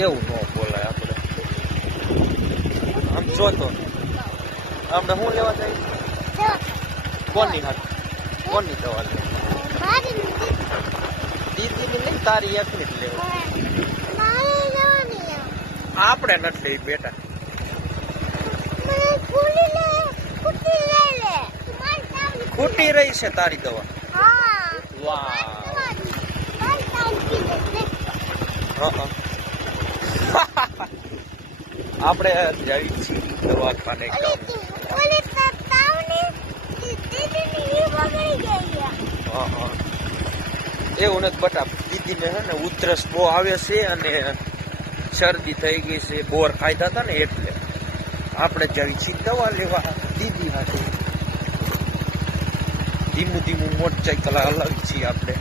એવું ન બોલાય આપણે. આમ જોતો આપણે શું લેવા જાય? કોની હાથ? કોની દવા લે? દીદીની નહીં, તારી એકની જ લેવા. આપણે નથી લેવી બેટા. ખૂટી રહી છે તારી દવા. વાહ. આપણે જઈ છીએ દવાખાને. એવું નથી બટા, દીદીને છે ને ઉધરસ બહુ આવે છે અને શરદી થઈ ગઈ છે, બોર ખાતા હતા ને એટલે આપણે જઈ છીએ દવા લેવા દીદી હાથે. ધીમું ધીમું મોટરસાઇકલ હલાવી છીએ આપણે.